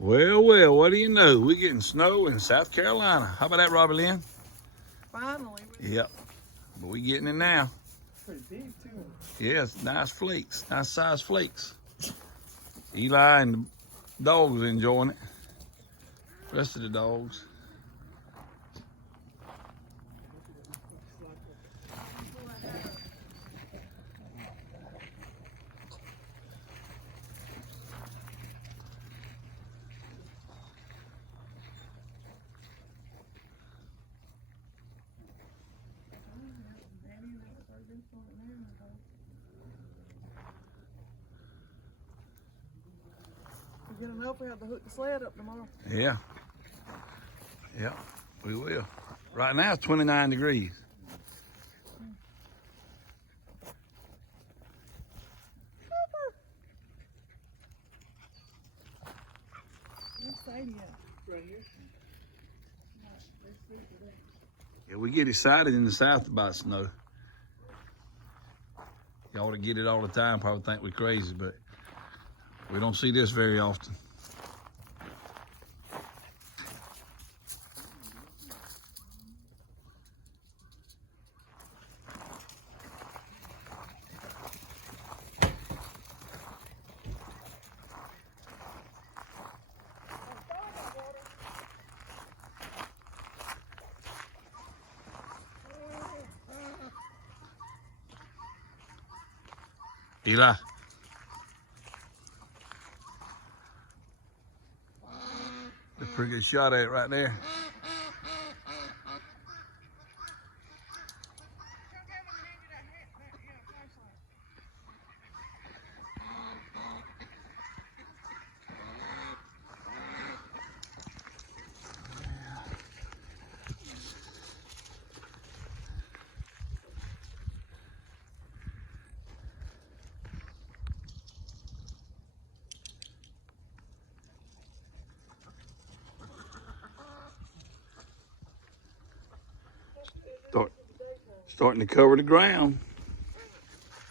Well, well, what do you know? We're getting snow in South Carolina. How about that, Robbie Lynn? Finally. Yep. But we're getting it now. Pretty big, too. Yes, nice flakes, nice size flakes. Eli and the dogs are enjoying it. Rest of the dogs. We're getting enough. We have to hook the sled up tomorrow. Yeah. Yep, we will. Right now it's 29 degrees. Right here. Yeah, we get excited in the South about snow. Y'all to get it all the time probably think we're crazy, but we don't see this very often. Eli. A pretty good shot at it right there. Starting to cover the ground.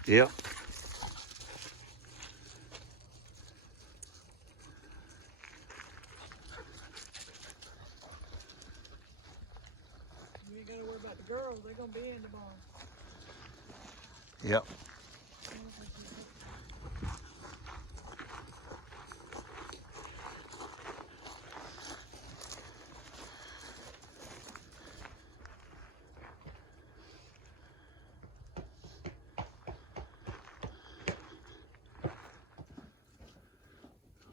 Yep. You ain't got to worry about the girls. They're going to be in the barn. Yep.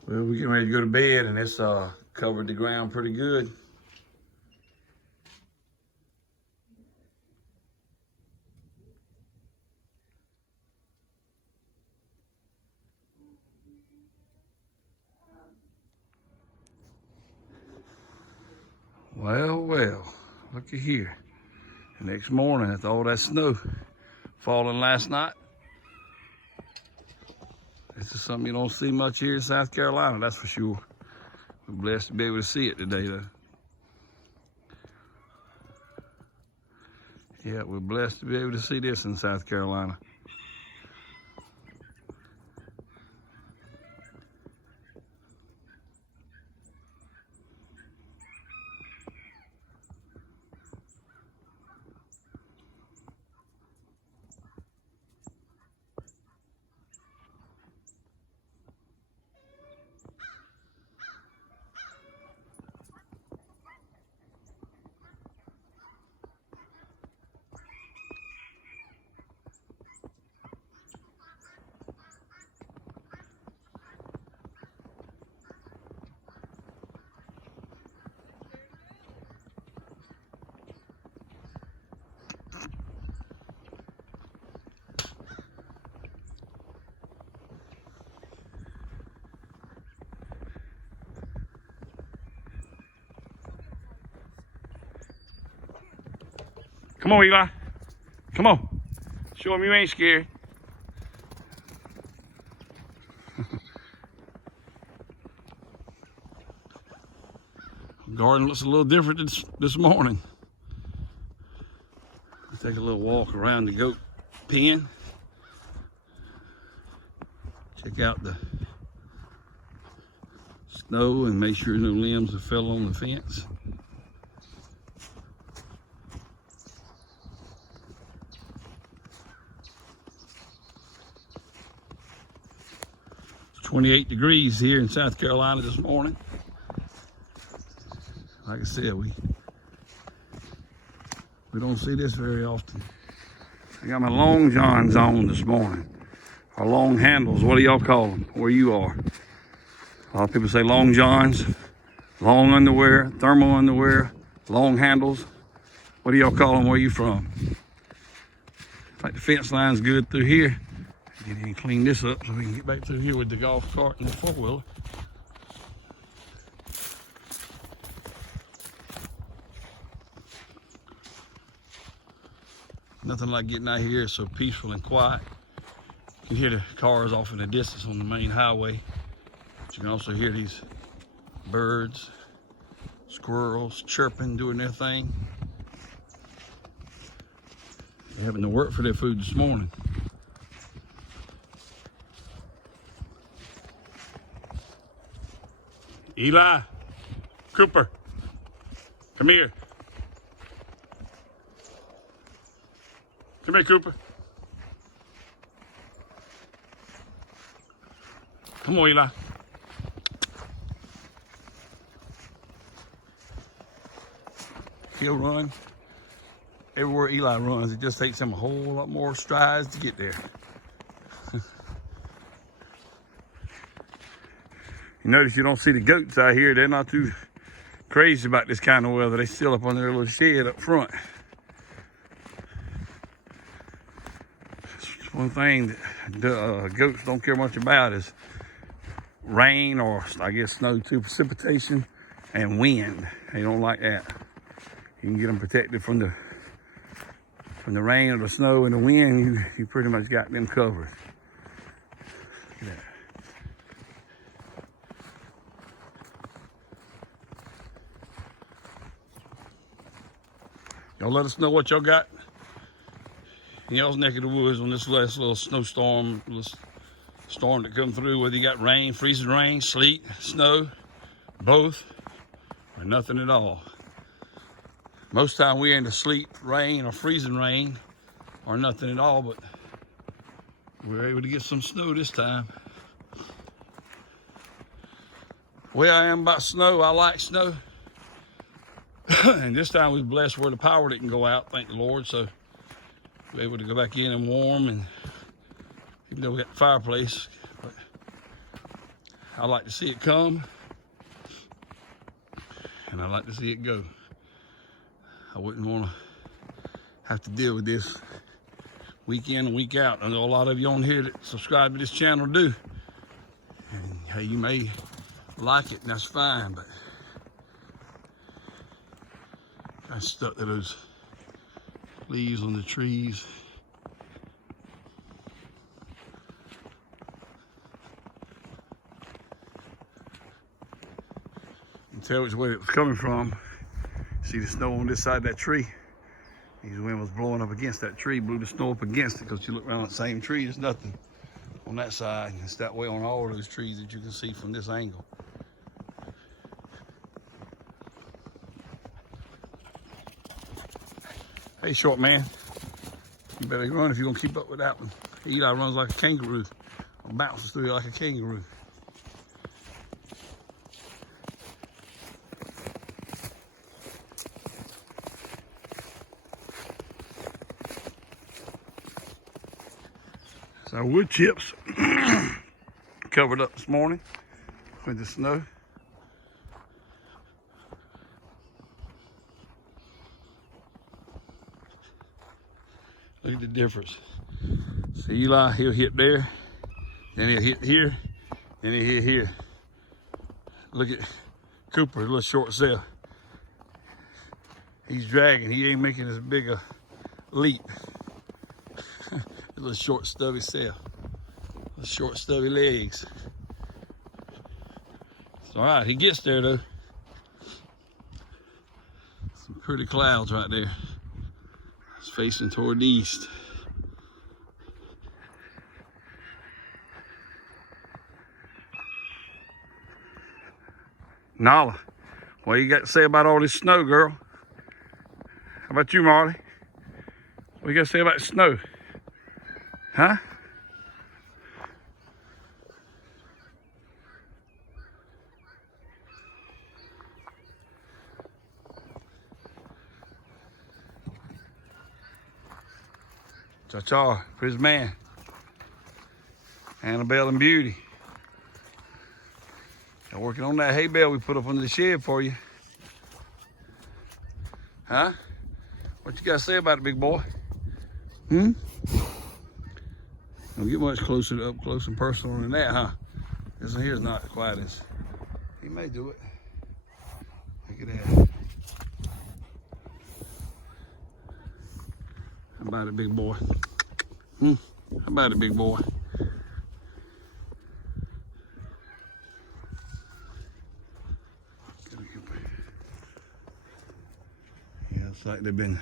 Well, we're getting ready to go to bed, and it's covered the ground pretty good. Well, well, looky here. The next morning, after all that snow falling last night, this is something you don't see much here in South Carolina, that's for sure. We're blessed to be able to see it today, though. Yeah, we're blessed to be able to see this in South Carolina. Come on, Eli. Come on. Show him you ain't scared. Garden looks a little different this morning. Let's take a little walk around the goat pen. Check out the snow and make sure no limbs have fell on the fence. It's 28 degrees here in South Carolina this morning. Like I said, we don't see this very often. I got my long johns on this morning, or long handles. What do y'all call them where you are? A lot of people say long johns, long underwear, thermal underwear, long handles. What do y'all call them where you from? Like the fence line's good through here. Get in and clean this up so we can get back through here with the golf cart and the four-wheeler. Nothing like getting out here. It's so peaceful and quiet. You can hear the cars off in the distance on the main highway. But you can also hear these birds, squirrels chirping, doing their thing. They're having to work for their food this morning. Eli, Cooper, come here. Come here, Cooper. Come on, Eli. He'll run. Everywhere Eli runs, it just takes him a whole lot more strides to get there. You notice you don't see the goats out here. They're not too crazy about this kind of weather. They still up on their little shed up front. One thing that the goats don't care much about is rain, or I guess snow too, precipitation and wind. They don't like that. You can get them protected from the rain or the snow and the wind. You pretty much got them covered. Look at that. Y'all let us know what y'all got in y'all's neck of the woods on this last little snowstorm, storm that come through, whether you got rain, freezing rain, sleet, snow, both, or nothing at all. Most time we're into sleet, rain, or freezing rain, or nothing at all, but we were able to get some snow this time. The way I am about snow, I like snow. And this time we was blessed where the power didn't go out, thank the Lord, so we're able to go back in and warm, and even though we got the fireplace, but I like to see it come, and I like to see it go. I wouldn't want to have to deal with this week in and week out. I know a lot of you on here that subscribe to this channel do, and hey, you may like it, and that's fine, but I stuck to those leaves on the trees. You can tell which way it was coming from. See the snow on this side of that tree. The wind was blowing up against that tree, blew the snow up against it, because you look around that same tree, there's nothing on that side. It's that way on all those trees that you can see from this angle. Hey, short man, you better run if you're gonna keep up with that one. Eli runs like a kangaroo, or bounces through it like a kangaroo. So our wood chips covered up this morning with the snow. Look at the difference. See Eli, he'll hit there, then he'll hit here, then he'll hit here. Look at Cooper, a little short self. He's dragging, he ain't making as big a leap. A little short stubby self, little short stubby legs. It's all right, he gets there though. Some pretty clouds right there. It's facing toward the east. Nala, what you got to say about all this snow, girl? How about you, Marty? What you got to say about snow? Huh? Cha-cha for his man. Annabelle and Beauty. I'm working on that hay bale we put up under the shed for you. Huh? What you got to say about it, big boy? Don't get much closer, up close and personal than that, huh? This one here's not quite as... He may do it. Look at that. How about it, big boy? How about it, big boy? Yeah, it's like they've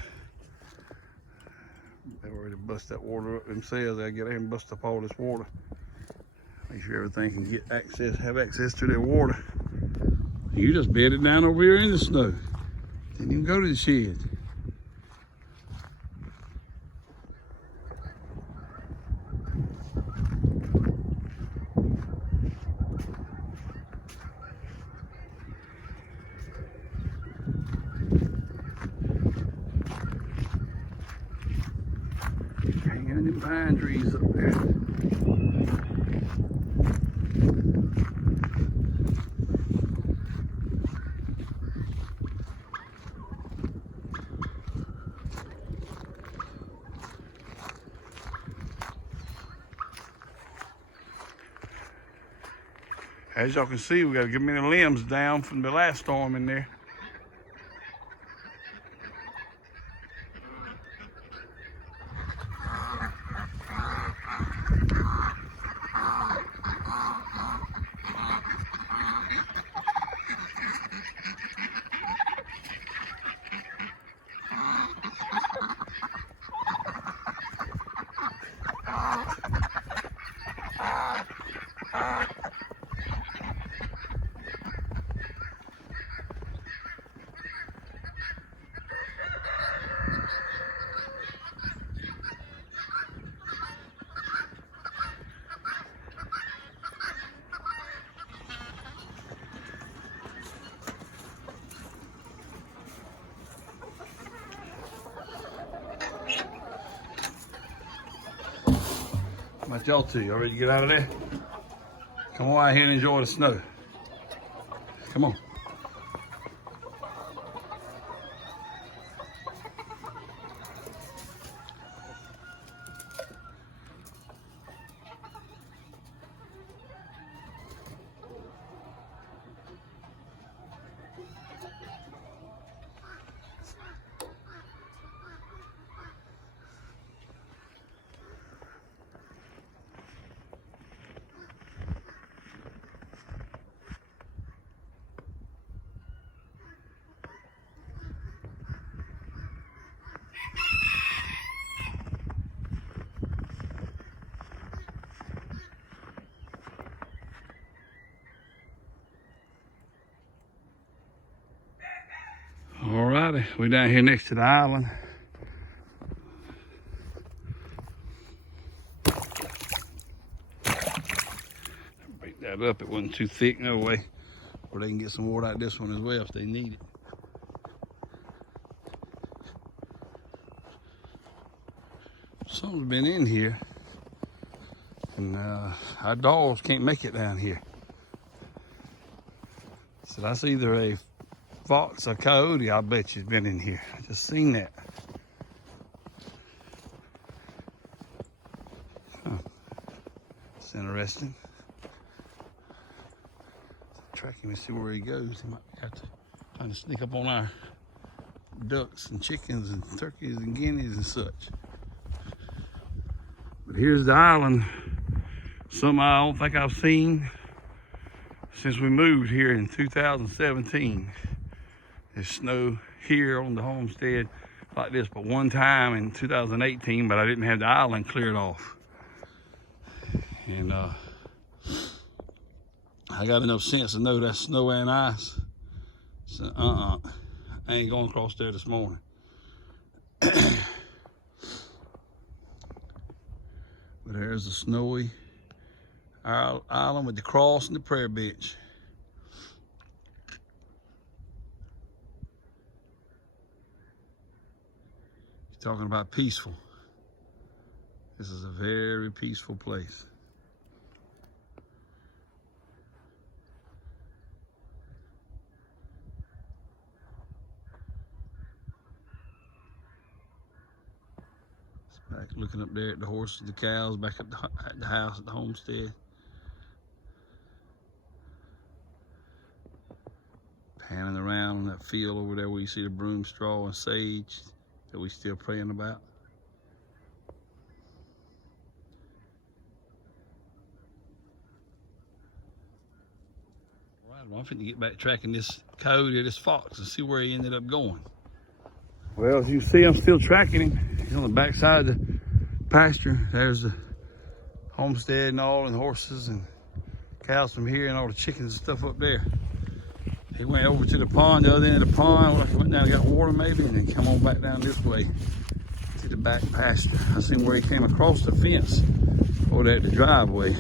already bust that water up themselves. They get out here and bust up all this water. Make sure everything can get access, have access to their water. You just bedded down over here in the snow. Didn't even go to the shed. Hanging in the pine trees up there. As y'all can see, we got to get many limbs down from the last storm in there. How about y'all two? Y'all ready to get out of there? Come on out here and enjoy the snow. Come on. Alrighty, we're down here next to the island. Break that up, it wasn't too thick, no way. Or they can get some water out of this one as well if they need it. Something's been in here, and our dogs can't make it down here. So that's either a fox or coyote, I bet you's been in here. I just seen that. Huh. It's interesting. Track him and see where he goes. He might have to try to sneak up on our ducks and chickens and turkeys and guineas and such. But here's the island. Something I don't think I've seen since we moved here in 2017. There's snow here on the homestead like this, but one time in 2018, but I didn't have the island cleared off. And I got enough sense to know that's snow and ice. So, I ain't going across there this morning. But there's the snowy island with the cross and the prayer bench. You're talking about peaceful. This is a very peaceful place. Back looking up there at the horses, the cows, back at the house at the homestead. Panning around on that field over there where you see the broom straw and sage that we still praying about. All right, well, I'm finna get back tracking this coyote or this fox and see where he ended up going. Well, as you see, I'm still tracking him. He's on the back side of the pasture. There's the homestead and all, and the horses and cows from here, and all the chickens and stuff up there. He went over to the pond, the other end of the pond, like he went down and got water maybe, and then come on back down this way to the back pasture. I seen where he came across the fence over there at the driveway.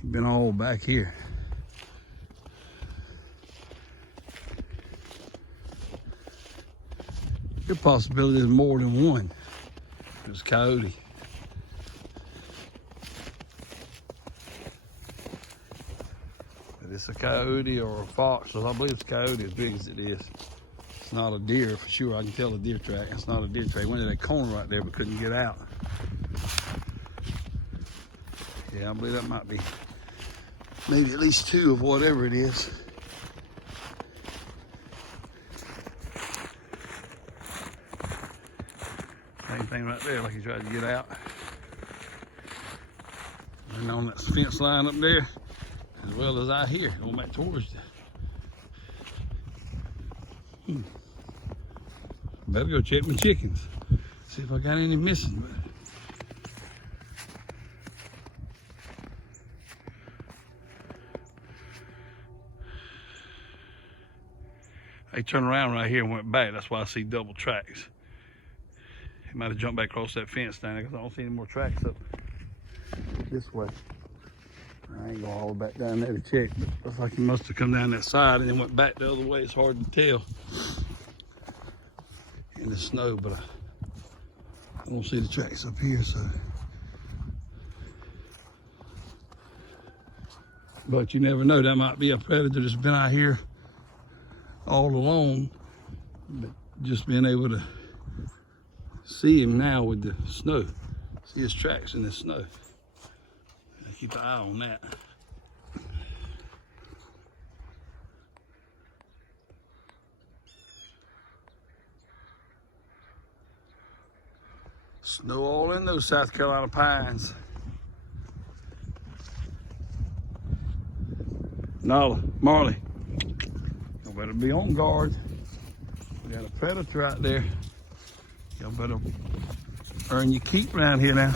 He's been all back here. Your possibility is more than one. There's a coyote. But it's a coyote or a fox. So I believe it's a coyote as big as it is. It's not a deer for sure. I can tell the deer track. It's not a deer track. Went to that corner right there but couldn't get out. Yeah, I believe that might be maybe at least two of whatever it is. Same thing right there, like he tried to get out. And on that fence line up there, as well as out here, going back towards the... Better go check my chickens. See if I got any missing. They turned around right here and went back. That's why I see double tracks. He might have jumped back across that fence down there because I don't see any more tracks up this way. I ain't going all the way back down there to check, but looks like he must have come down that side and then went back the other way. It's hard to tell in the snow, but I don't see the tracks up here, so. But you never know, that might be a predator that's been out here all along, but just being able to see him now with the snow. See his tracks in the snow. Keep an eye on that. Snow all in those South Carolina pines. Nala, Marley, you better be on guard. We got a predator out there. Y'all better earn your keep around here now.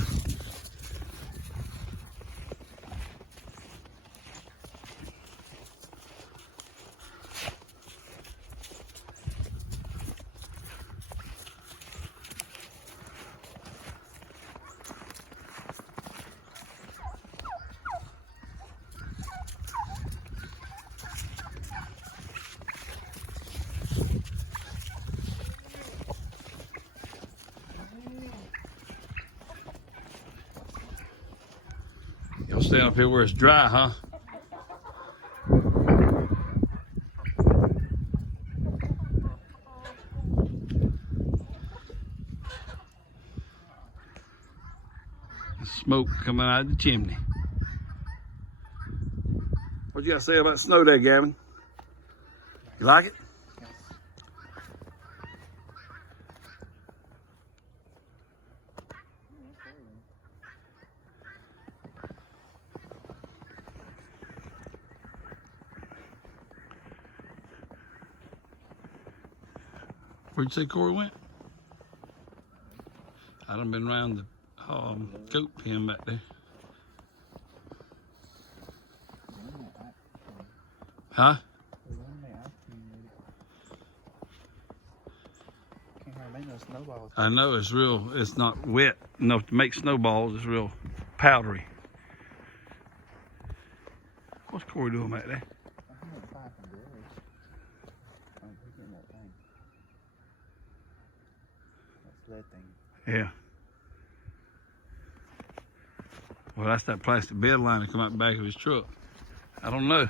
Y'all staying up here where it's dry, huh? Smoke coming out of the chimney. What you got to say about snow there, Gavin? You like it? Where'd you say Corey went? I done been around the goat pen back there. Huh? Can't hardly make no snowballs. I know it's not wet enough to make snowballs. It's real powdery. What's Corey doing back there? Sled thing. Yeah. Well, that's that plastic bed line that come out the back of his truck. I don't know.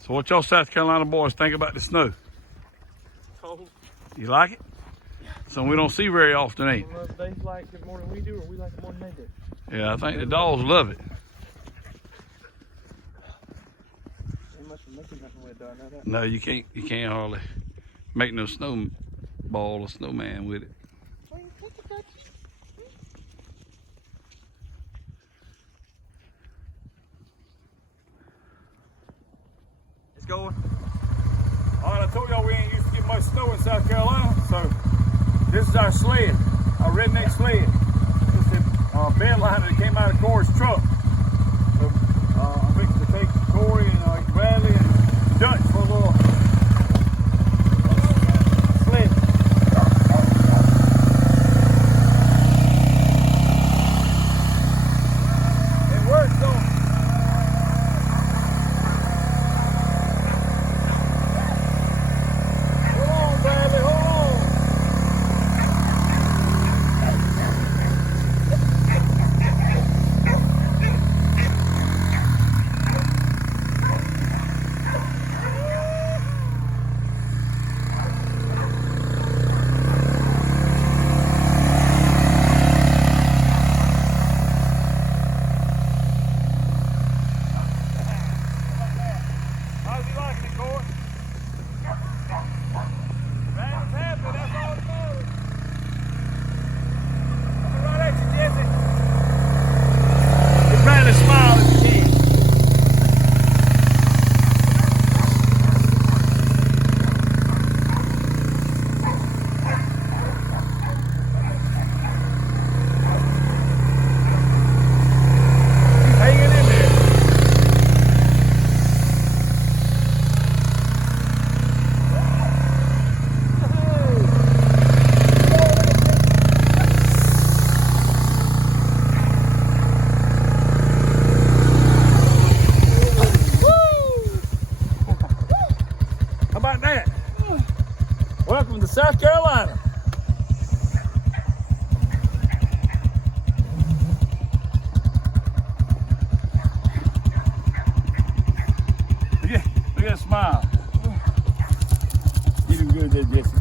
So what y'all South Carolina boys think about the snow? Cold. You like it? Yeah. Something we don't see very often, ain't I don't know if they like it more than we do, or we like it more than they do. Yeah, I think the dogs love it. Ain't much for making nothing with it, though, I know that. No, you can't hardly make no snowball or snowman with it. It's going. All right, I told y'all we ain't used to get much snow in South Carolina, so this is our sled, our redneck sled. It's the bed liner that came out of Corey's truck. So, I'm fixing to take Corey and Bradley and Dutch for a little sled. It works, though. Hold on, Bradley, hold on. How's he liking it, Corey? Man's happy, that's all that matters. Coming right at you, Jesse. You're trying to smile if you can. Keep hanging in there. How about that? Welcome to South Carolina. Look at that smile. You doing good there, Jesse.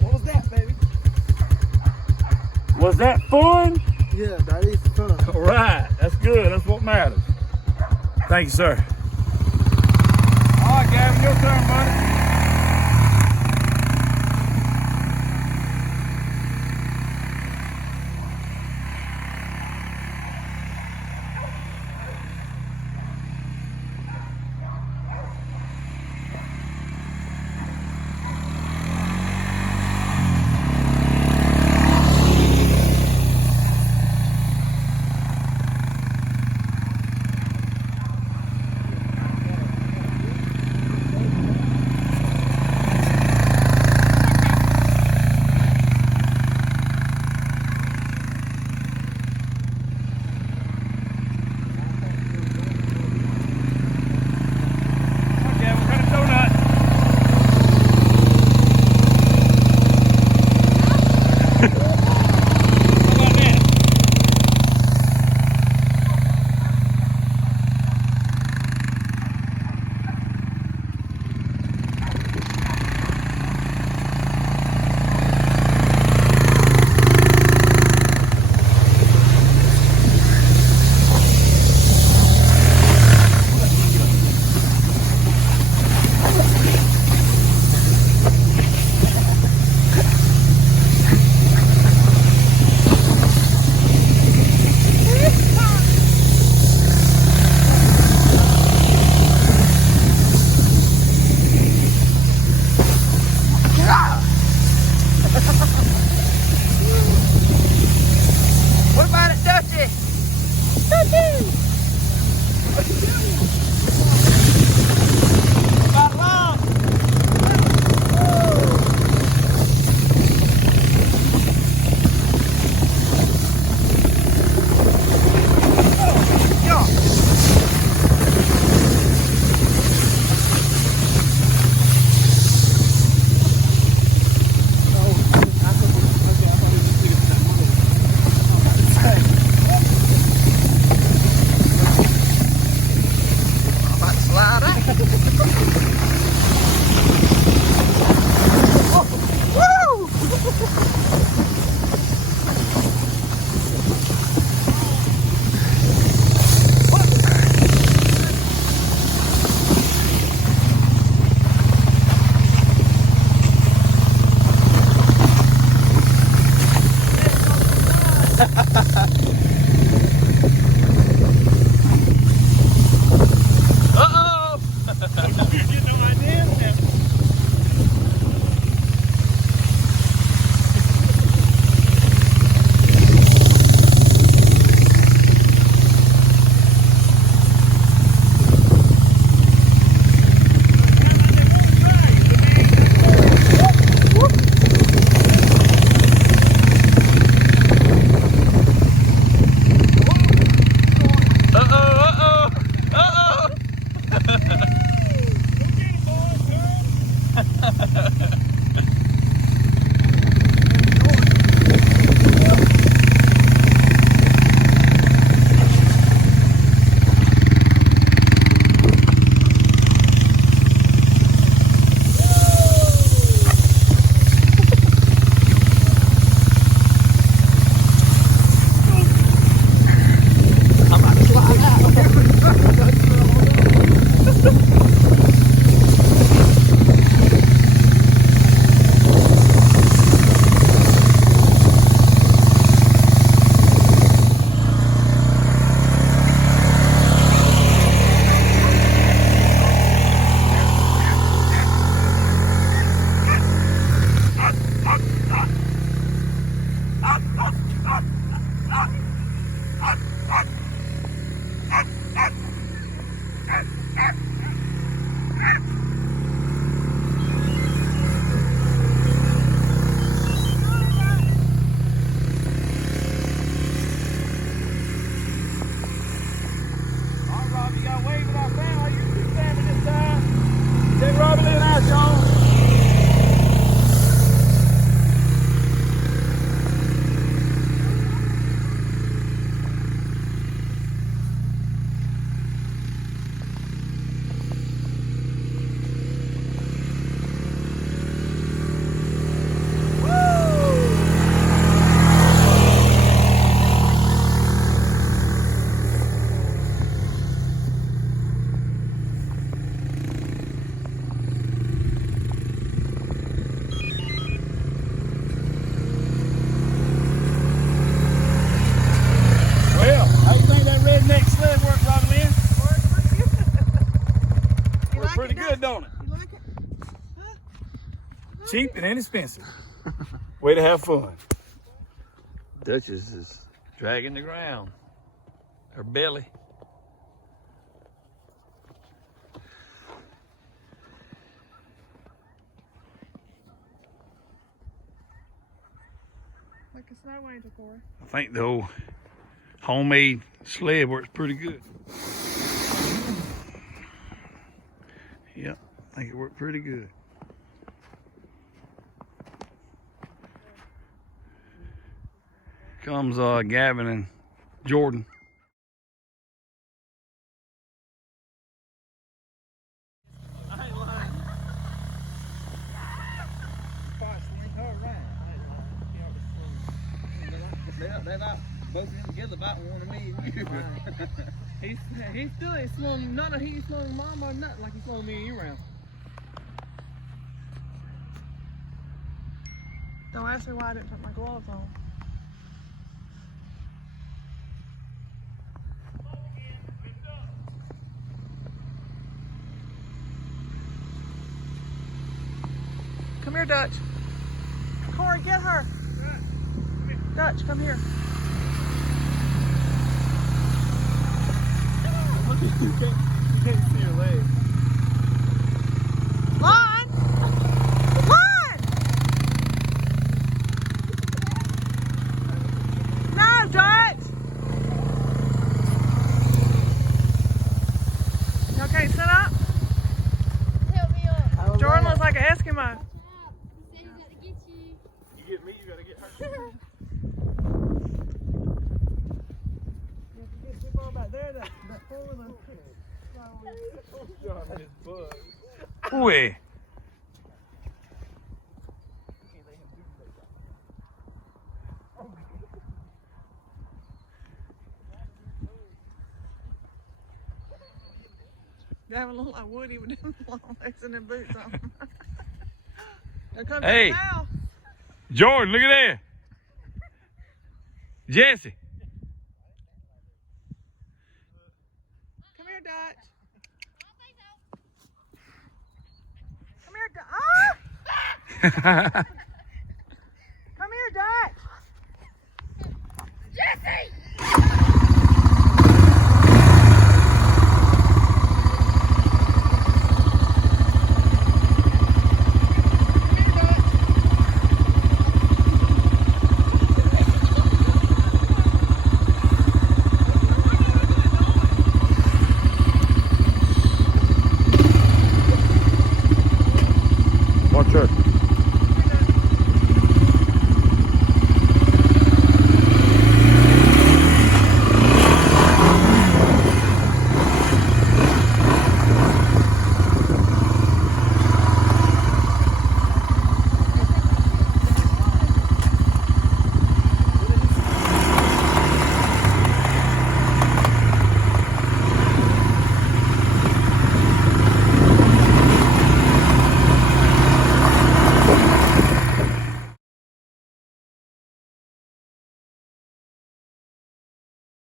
What was that, baby? Was that fun? Yeah, that is fun. All right, that's good. That's what matters. Thank you, sir. All right, Gavin, your turn, buddy. Cheap and inexpensive. Way to have fun. Duchess is dragging the ground. Her belly. Like a snow angel, Corey. I think the old homemade sled works pretty good. Yep, I think it worked pretty good. Comes Gavin and Jordan. I ain't lying. They like both of them together about one of me and you. He's still ain't slung none of he's slung mom or nothing like he's slung me and you around. Don't ask me why I didn't put my gloves on. Come here, Dutch. Corey, get her. Dutch, come here. You can't see your legs. Lon! Lon! No, Dutch! Y'all can't sit up? Help me up. Jordan looks like an Eskimo. He said he's got to get you. You get me, you gotta get her. Back there, that hole in the... John had his bug. Ooh. Gavin look like Woody with them long legs and them boots on. Here comes Hey. now. Jordan, look at there. Jesse. Come here, Dutch. Come here, Dutch. Ah!